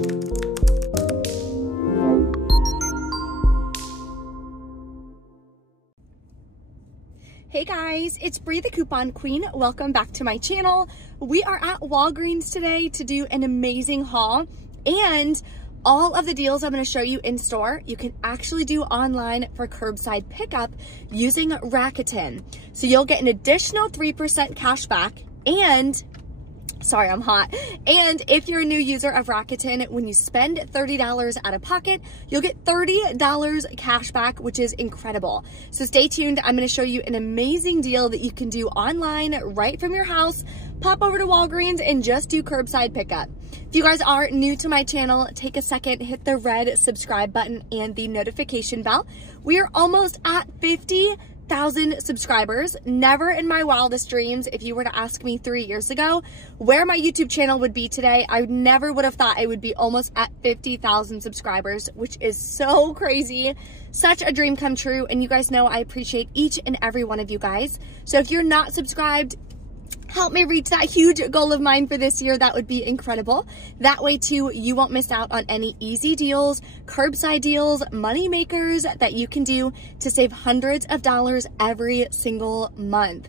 Hey guys, it's Bree the Coupon Queen. Welcome back to my channel. We are at Walgreens today to do an amazing haul, and all of the deals I'm going to show you in store, you can actually do online for curbside pickup using Rakuten. So you'll get an additional 3% cash back, and sorry, I'm hot. And if you're a new user of Rakuten, when you spend $30 out of pocket, you'll get $30 cash back, which is incredible. So stay tuned. I'm going to show you an amazing deal that you can do online right from your house. Pop over to Walgreens and just do curbside pickup. If you guys are new to my channel, take a second, hit the red subscribe button and the notification bell. We are almost at 50,000 subscribers. Never in my wildest dreams, if you were to ask me 3 years ago where my YouTube channel would be today, I never would have thought I would be almost at 50,000 subscribers, which is so crazy. Such a dream come true. And you guys know I appreciate each and every one of you guys. So if you're not subscribed, help me reach that huge goal of mine for this year. That would be incredible. That way too, you won't miss out on any easy deals, curbside deals, money makers that you can do to save hundreds of dollars every single month.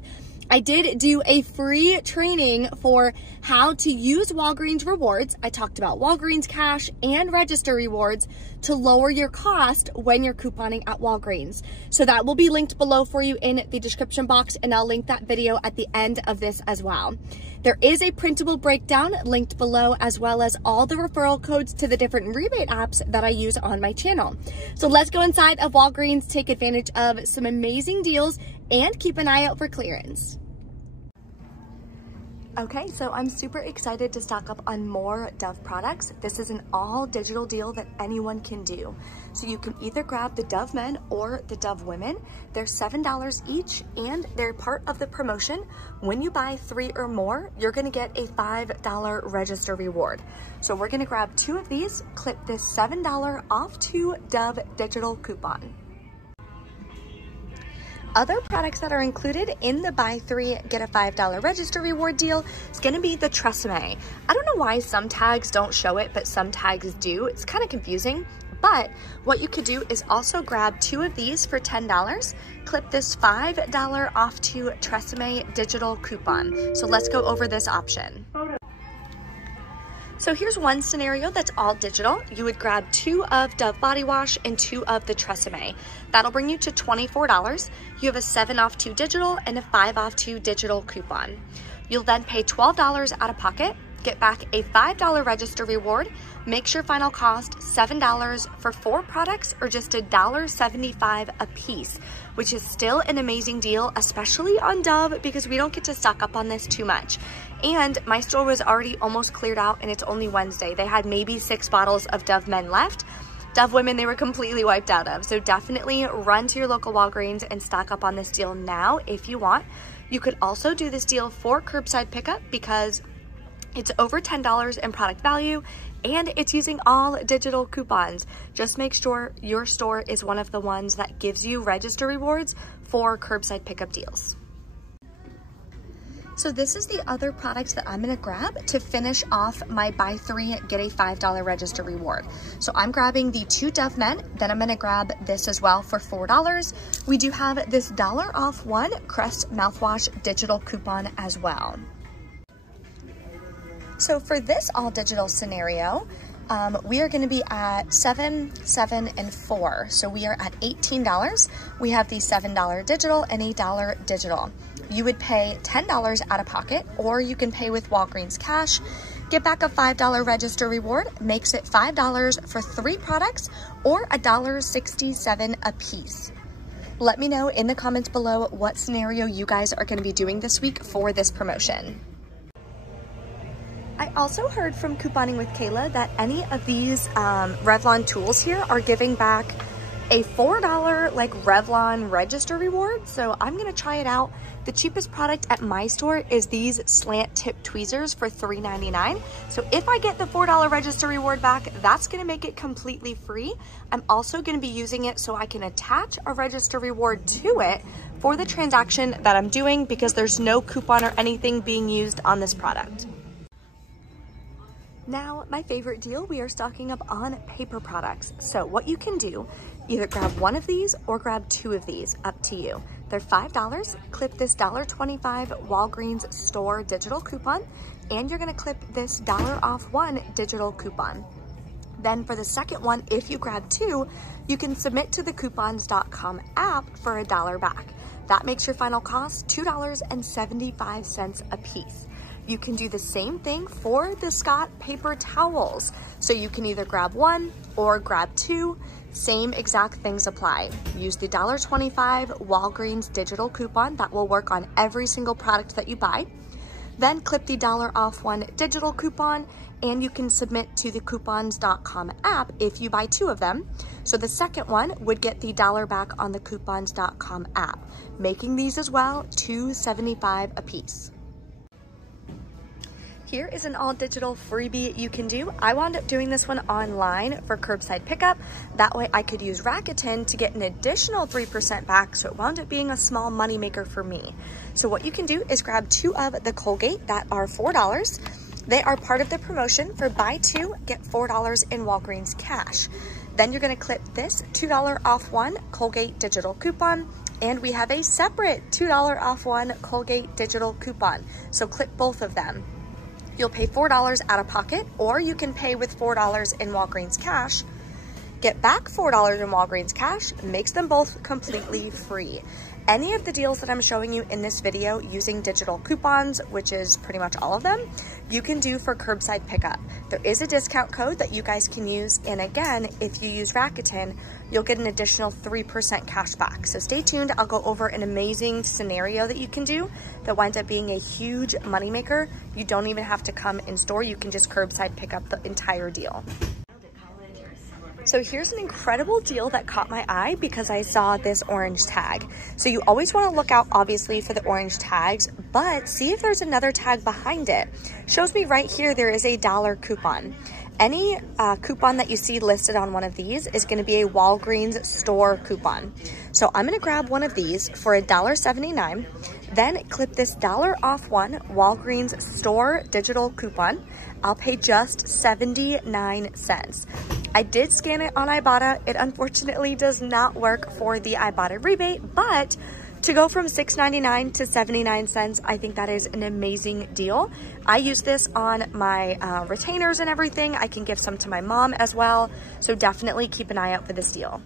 I did do a free training for how to use Walgreens rewards. I talked about Walgreens cash and register rewards to lower your cost when you're couponing at Walgreens. So that will be linked below for you in the description box, and I'll link that video at the end of this as well. There is a printable breakdown linked below, as well as all the referral codes to the different rebate apps that I use on my channel. So let's go inside of Walgreens, take advantage of some amazing deals, and keep an eye out for clearance. Okay, so I'm super excited to stock up on more Dove products. This is an all digital deal that anyone can do. So you can either grab the Dove men or the Dove women. They're $7 each, and they're part of the promotion. When you buy 3 or more, you're gonna get a $5 register reward. So we're gonna grab 2 of these, clip this $7 off to Dove digital coupon. Other products that are included in the buy 3, get a $5 register reward deal is going to be the Tresemme. I don't know why some tags don't show it, but some tags do. It's kind of confusing. But what you could do is also grab 2 of these for $10, clip this $5 off to Tresemme digital coupon. So let's go over this option. So here's one scenario that's all digital. You would grab 2 of Dove body wash and 2 of the Tresemme. That'll bring you to $24. You have a 7 off 2 digital and a 5 off 2 digital coupon. You'll then pay $12 out of pocket, get back a $5 register reward, makes your final cost $7 for 4 products, or just $1.75 a piece, which is still an amazing deal, especially on Dove, because we don't get to stock up on this too much. And my store was already almost cleared out, and it's only Wednesday. They had maybe 6 bottles of Dove men left. Dove women, they were completely wiped out of. So definitely run to your local Walgreens and stock up on this deal now if you want. You could also do this deal for curbside pickup because it's over $10 in product value, and it's using all digital coupons. Just make sure your store is one of the ones that gives you register rewards for curbside pickup deals. So this is the other products that I'm gonna grab to finish off my buy 3, get a $5 register reward. So I'm grabbing the 2 Dove men, then I'm gonna grab this as well for $4. We do have this $1 off 1 Crest mouthwash digital coupon as well. So for this all digital scenario, we are going to be at 7, 7, and 4. So we are at $18. We have the $7 digital and a $1 digital. You would pay $10 out of pocket, or you can pay with Walgreens cash, get back a $5 register reward, makes it $5 for 3 products, or $1.67 a piece. Let me know in the comments below what scenario you guys are going to be doing this week for this promotion. I also heard from Couponing with Kayla that any of these Revlon tools here are giving back a $4 like Revlon register reward. So I'm gonna try it out. The cheapest product at my store is these slant tip tweezers for $3.99. So if I get the $4 register reward back, that's gonna make it completely free. I'm also gonna be using it so I can attach a register reward to it for the transaction that I'm doing, because there's no coupon or anything being used on this product. Now, my favorite deal, we are stocking up on paper products. So what you can do, either grab one of these or grab two of these, up to you. They're $5. Clip this $1.25 Walgreens store digital coupon, and you're gonna clip this $1 digital coupon. Then for the second one, if you grab two, you can submit to the coupons.com app for $1 back. That makes your final cost $2.75 a piece. You can do the same thing for the Scott paper towels. So you can either grab one or grab two, same exact things apply. Use the $1.25 Walgreens digital coupon. That will work on every single product that you buy. Then clip the $1 digital coupon, and you can submit to the coupons.com app if you buy two of them. So the second one would get the $1 back on the coupons.com app, making these as well $2.75 a piece. Here is an all digital freebie you can do. I wound up doing this one online for curbside pickup. That way I could use Rakuten to get an additional 3% back, so it wound up being a small money maker for me. So what you can do is grab two of the Colgate that are $4. They are part of the promotion for buy two, get $4 in Walgreens cash. Then you're gonna clip this $2 off one Colgate digital coupon, and we have a separate $2 off one Colgate digital coupon. So clip both of them. You'll pay $4 out of pocket, or you can pay with $4 in Walgreens cash, get back $4 in Walgreens cash, makes them both completely free. Any of the deals that I'm showing you in this video using digital coupons, which is pretty much all of them, you can do for curbside pickup. There is a discount code that you guys can use, and again, if you use Rakuten, you'll get an additional 3% cash back. So stay tuned, I'll go over an amazing scenario that you can do that winds up being a huge moneymaker. You don't even have to come in store, you can just curbside pick up the entire deal. So here's an incredible deal that caught my eye because I saw this orange tag. So you always want to look out obviously for the orange tags, but see if there's another tag behind it. Shows me right here there is a $1 coupon. Any coupon that you see listed on one of these is going to be a Walgreens store coupon. So I'm going to grab one of these for $1.79, then clip this $1 off one Walgreens store digital coupon. I'll pay just 79 cents. I did scan it on Ibotta. It unfortunately does not work for the Ibotta rebate, but to go from $6.99 to 79 cents, I think that is an amazing deal. I use this on my retainers and everything. I can give some to my mom as well. So definitely keep an eye out for this deal.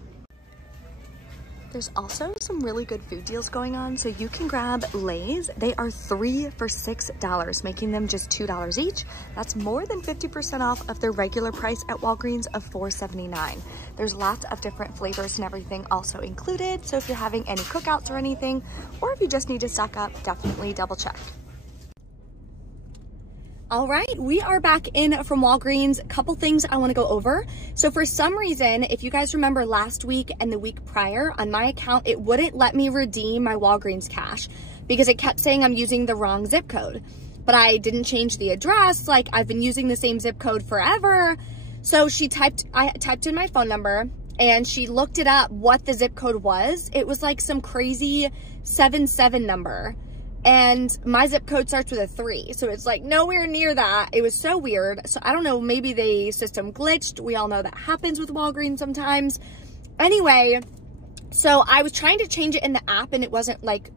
There's also some really good food deals going on. So you can grab Lay's. They are 3 for $6, making them just $2 each. That's more than 50% off of their regular price at Walgreens of $4.79. There's lots of different flavors and everything also included. So if you're having any cookouts or anything, or if you just need to stock up, definitely double check. All right, we are back in from Walgreens. A couple things I want to go over. So for some reason, if you guys remember last week and the week prior on my account, it wouldn't let me redeem my Walgreens cash because it kept saying I'm using the wrong zip code. But I didn't change the address. Like, I've been using the same zip code forever. So I typed in my phone number and she looked it up what the zip code was. It was like some crazy 77 number. And my zip code starts with a 3. So it's like nowhere near that. It was so weird. So I don't know, maybe the system glitched. We all know that happens with Walgreens sometimes. Anyway, so I was trying to change it in the app and it wasn't like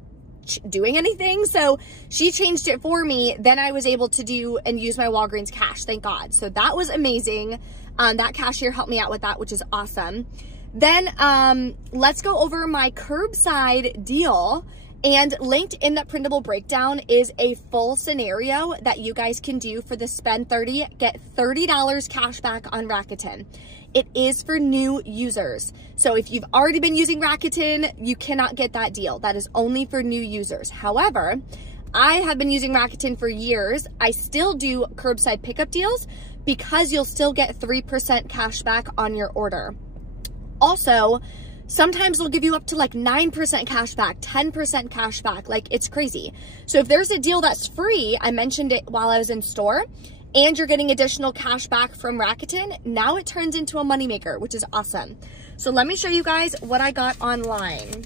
doing anything. So she changed it for me. Then I was able to do and use my Walgreens cash, thank God. So that was amazing. That cashier helped me out with that, which is awesome. Then let's go over my curbside deal. And linked in that printable breakdown is a full scenario that you guys can do for the spend 30, get $30 cash back on Rakuten. It is for new users. So if you've already been using Rakuten, you cannot get that deal. That is only for new users. However, I have been using Rakuten for years. I still do curbside pickup deals because you'll still get 3% cash back on your order. Also, sometimes they'll give you up to like 9% cash back, 10% cash back. Like, it's crazy. So if there's a deal that's free, I mentioned it while I was in store, and you're getting additional cash back from Rakuten, now it turns into a moneymaker, which is awesome. So let me show you guys what I got online.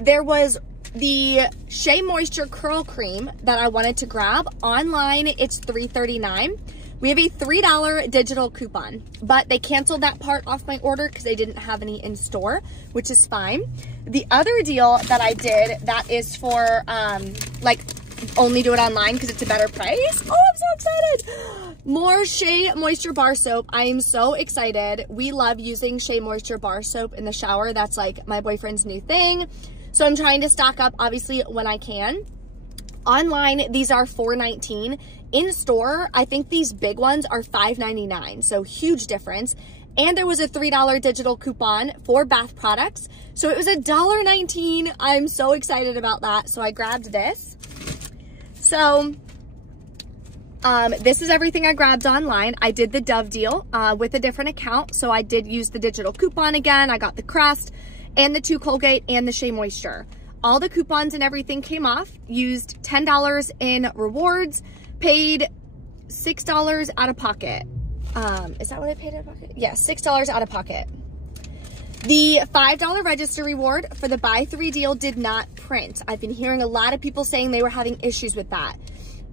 There was the Shea Moisture Curl Cream that I wanted to grab. Online, it's $3.39. We have a $3 digital coupon, but they canceled that part off my order because they didn't have any in store, which is fine. The other deal that I did that is for, like, only do it online because it's a better price. Oh, I'm so excited. More Shea Moisture Bar Soap. I am so excited. We love using Shea Moisture Bar Soap in the shower. That's like my boyfriend's new thing. So I'm trying to stock up, obviously, when I can. Online, these are $4.19. In store, I think these big ones are $5.99. So huge difference. And there was a $3 digital coupon for bath products. So it was $1.19. I'm so excited about that. So I grabbed this. So this is everything I grabbed online. I did the Dove deal with a different account. So I did use the digital coupon again. I got the Crest and the 2 Colgate and the Shea Moisture. All the coupons and everything came off. Used $10 in rewards. Paid $6 out of pocket. Is that what I paid out of pocket? Yeah, $6 out of pocket. The $5 register reward for the buy 3 deal did not print. I've been hearing a lot of people saying they were having issues with that.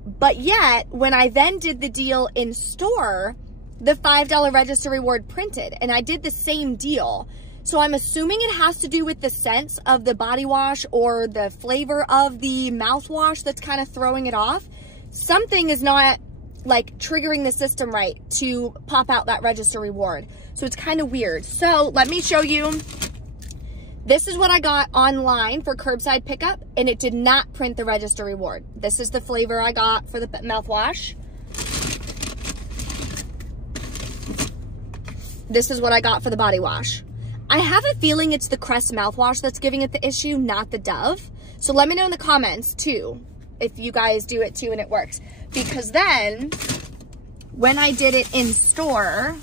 But yet, when I then did the deal in store, the $5 register reward printed, and I did the same deal. So I'm assuming it has to do with the scents of the body wash or the flavor of the mouthwash that's kind of throwing it off. Something is not like triggering the system right to pop out that register reward. So it's kind of weird. So let me show you. This is what I got online for curbside pickup, and it did not print the register reward. This is the flavor I got for the mouthwash. This is what I got for the body wash. I have a feeling it's the Crest mouthwash that's giving it the issue, not the Dove. So let me know in the comments too, if you guys do it too and it works. Because then, when I did it in store,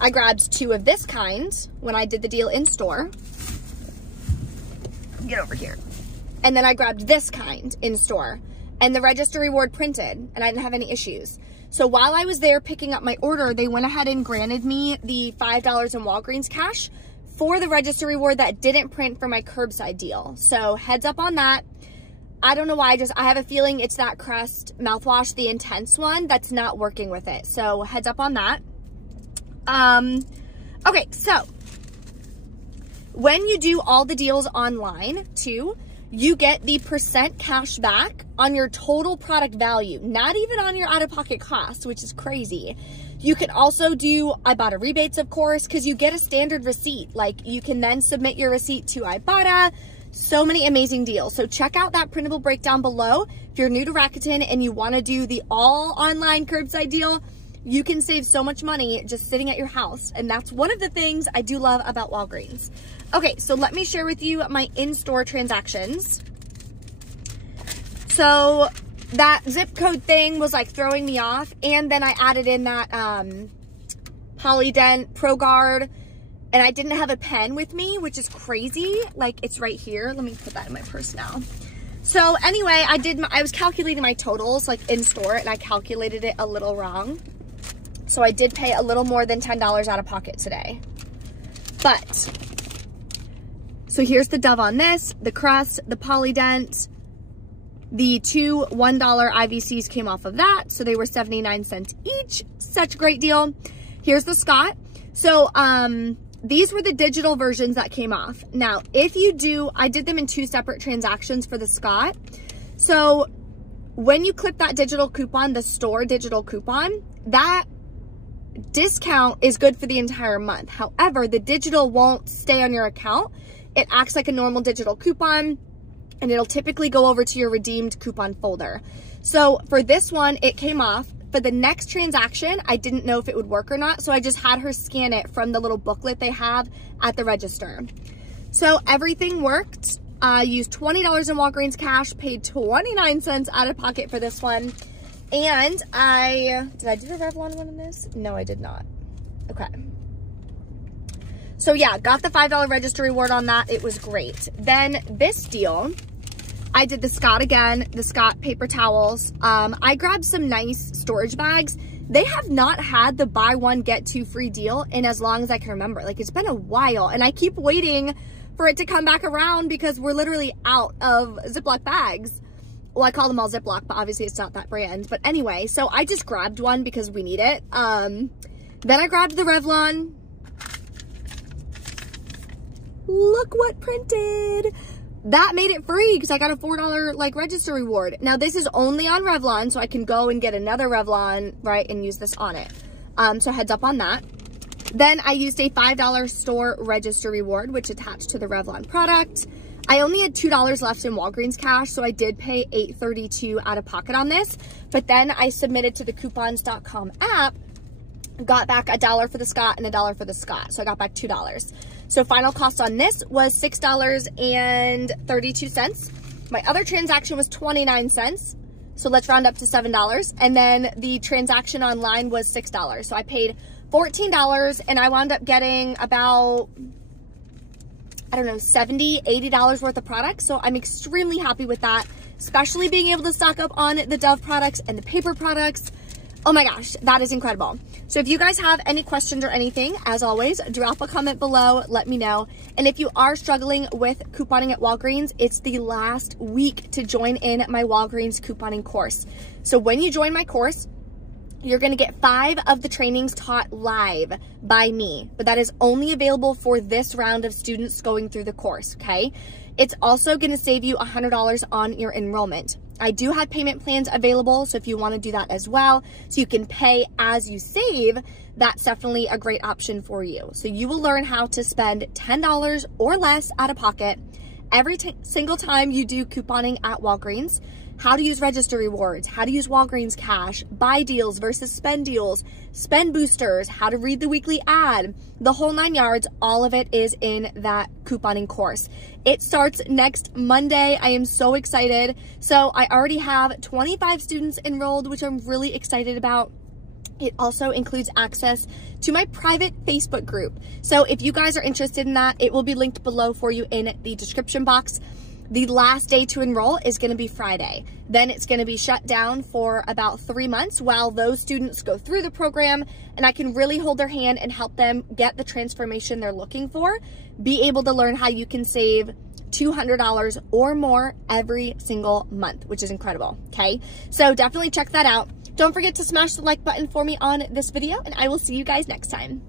I grabbed 2 of this kind when I did the deal in store. Get over here. And then I grabbed this kind in store. And the register reward printed, and I didn't have any issues. So while I was there picking up my order, they went ahead and granted me the $5 in Walgreens cash for the register reward that didn't print for my curbside deal. So heads up on that. I don't know why, I have a feeling it's that Crest mouthwash, the intense one, that's not working with it. So heads up on that. Okay, so when you do all the deals online too, you get the % cash back on your total product value, not even on your out-of-pocket costs, which is crazy. You can also do Ibotta rebates, of course, because you get a standard receipt. Like, you can then submit your receipt to Ibotta. So many amazing deals. So check out that printable breakdown below. If you're new to Rakuten and you want to do the all online curbside deal, you can save so much money just sitting at your house. And that's one of the things I do love about Walgreens. Okay, so let me share with you my in-store transactions. So that zip code thing was like throwing me off. And then I added in that Polydent Pro Guard. And I didn't have a pen with me, which is crazy. Like, it's right here. Let me put that in my purse now. So anyway, I was calculating my totals like in store, and I calculated it a little wrong. So I did pay a little more than $10 out of pocket today. But, so here's the Dove on this, the Crest, the Polydent, the 2 $1 IVCs came off of that. So they were 79 cents each. Such a great deal. Here's the Scott. So, these were the digital versions that came off. Now, if you do, I did them in 2 separate transactions for the Scott. So when you clip that digital coupon, the store digital coupon, that discount is good for the entire month. However, the digital won't stay on your account. It acts like a normal digital coupon, and it'll typically go over to your redeemed coupon folder. So for this one, it came off. For the next transaction, I didn't know if it would work or not, so I just had her scan it from the little booklet they have at the register. So everything worked. I used $20 in Walgreens cash, paid 29 cents out of pocket for this one. And did I do the Revlon one in this? No, I did not. Okay. So yeah, got the $5 register reward on that. It was great. Then this deal, I did the Scott again, the Scott paper towels. I grabbed some nice storage bags. They have not had the buy one, get 2 free deal in as long as I can remember. Like, it's been a while, and I keep waiting for it to come back around because we're literally out of Ziploc bags. Well, I call them all Ziploc, but obviously it's not that brand. But anyway, so I just grabbed one because we need it. Then I grabbed the Revlon. Look what printed. That made it free because I got a $4 like register reward. Now this is only on Revlon, so I can go and get another Revlon, right, and use this on it. So heads up on that. Then I used a $5 store register reward, which attached to the Revlon product. I only had $2 left in Walgreens cash, so I did pay $8.32 out of pocket on this. But then I submitted to the coupons.com app, got back $1 for the Scott and $1 for the Scott. So I got back $2. So final cost on this was $6.32. My other transaction was 29 cents. So let's round up to $7. And then the transaction online was $6. So I paid $14 and I wound up getting about, I don't know, $70, $80 worth of products. So I'm extremely happy with that, especially being able to stock up on the Dove products and the paper products. Oh my gosh, that is incredible. So if you guys have any questions or anything, as always, drop a comment below, let me know. And if you are struggling with couponing at Walgreens, it's the last week to join in my Walgreens couponing course. So when you join my course, you're gonna get 5 of the trainings taught live by me, but that is only available for this round of students going through the course, okay? It's also gonna save you $100 on your enrollment. I do have payment plans available, so if you wanna do that as well, so you can pay as you save, that's definitely a great option for you. So you will learn how to spend $10 or less out of pocket every single time you do couponing at Walgreens, how to use register rewards, how to use Walgreens cash, buy deals versus spend deals, spend boosters, how to read the weekly ad, the whole 9 yards. All of it is in that couponing course. It starts next Monday. I am so excited. So I already have 25 students enrolled, which I'm really excited about. It also includes access to my private Facebook group. So if you guys are interested in that, it will be linked below for you in the description box. The last day to enroll is going to be Friday. Then it's going to be shut down for about 3 months while those students go through the program, and I can really hold their hand and help them get the transformation they're looking for, be able to learn how you can save $200 or more every single month, which is incredible, okay? So definitely check that out. Don't forget to smash the like button for me on this video, and I will see you guys next time.